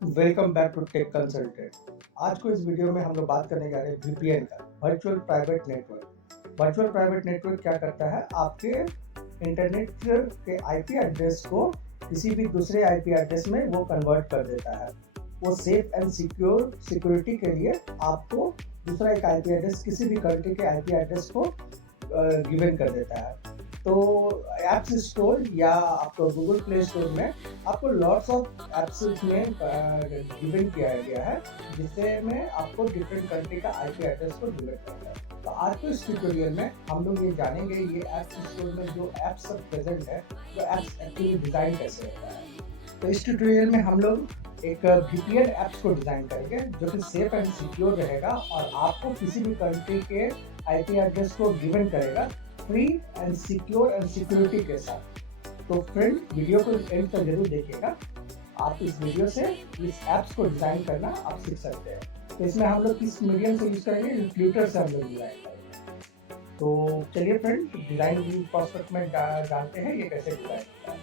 Welcome back to tech consultant. आज को इस वीडियो में हम लोग बात करने जा रहे हैं VPN का, virtual private network. Virtual private network क्या करता है, आपके इंटरनेट के आईपी एड्रेस को किसी भी दूसरे आईपी एड्रेस में वो कन्वर्ट कर देता है। वो सेफ एंड सिक्योरिटी के लिए आपको दूसरा एक आईपी एड्रेस, किसी भी कंट्री के आईपी एड्रेस को गिवन कर देता है। तो ऐप्स स्टोर या आपको गूगल प्ले स्टोर में आपको लॉट्स ऑफ ऐप्स में गिवन किया गया है, जिससे में आपको डिफरेंट कंट्री का आईपी एड्रेस को गिवन करता है। तो आज के इस ट्यूटोरियल में हम लोग ये जानेंगे ये ऐप्स स्टोर में जो ऐप्स सब प्रेजेंट है, तो ऐप्स एक्चुअली डिज़ाइन कैसे होता है। तो इस ट्यूटोरियल में हम लोग एक VPN ऐप्स को डिज़ाइन करेंगे जो कि सेफ एंड सिक्योर रहेगा और आपको किसी भी कंट्री के आईपी एड्रेस को गिवन करेगा free and secure and security के साथ। तो फ्रेंड, वीडियो को एंड तक जरूर देखिएगा। आप इस वीडियो से इस ऐप्स को डिज़ाइन करना आप सीख सकते हैं। तो इसमें हम लोग किस मीडियम से यूज़ करेंगे, फ्लूटर से हम लोग डिज़ाइन करेंगे। तो चलिए फ्रेंड, डिज़ाइन प्रोस्पेक्ट में जानते हैं ये कैसे डिज़ाइन होता है।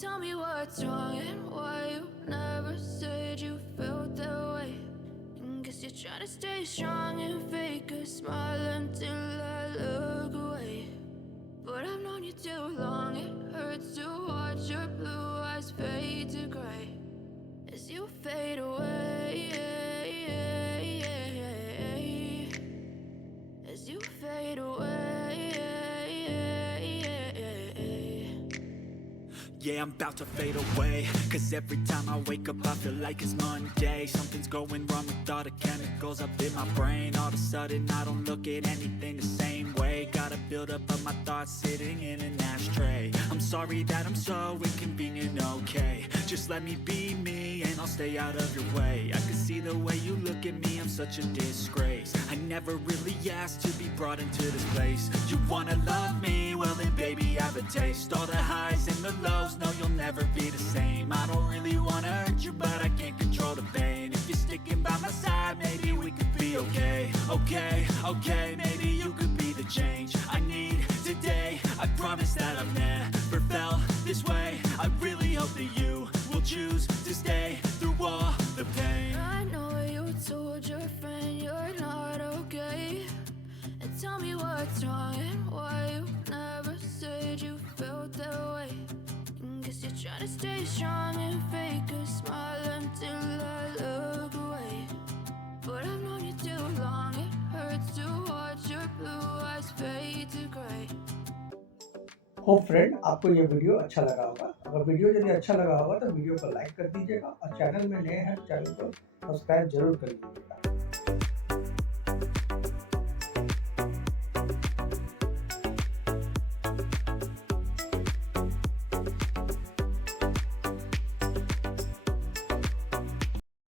Tell me what's wrong and why you never said you felt that way. Guess you're trying to stay strong and fake a smile until I look away. But I've known you too long, it hurts to watch your blue eyes fade to gray as you fade away, as you fade away. Yeah, I'm about to fade away, cause every time I wake up I feel like it's Monday. Something's going wrong with all the chemicals up in my brain. All of a sudden I don't look at anything the same way. Got a build up of my thoughts sitting in an ashtray. I'm sorry that I'm so inconvenient, okay. Just let me be me and I'll stay out of your way. I can see the way you look at me, I'm such a disgrace. I never really asked to be brought into this place. You wanna love me? Well then baby, have a taste. All the highs and the lows, no, you'll never be the same. I don't really wanna hurt you, but I can't control the pain. If you're sticking by my side, maybe we could be okay. Okay, maybe you could be the change I need today. I promise that I've never felt this way. I really hope that you will choose to stay through all the pain. I know you told your friend you're not okay. And tell me what's wrong and why you never said you felt that way. Guess you're trying to stay strong and fake a smile until I look away. But I've known you too long, it hurts to watch your blue eyes fade to grey. Hope friend, आपको ये video अच्छा लगा होगा। अगर video यदि अच्छा लगा होगा तो वीडियो को लाइक कर दीजिएगा और चैनल में नए हैं चैनल को सब्सक्राइब जरूर कर लीजिएगा।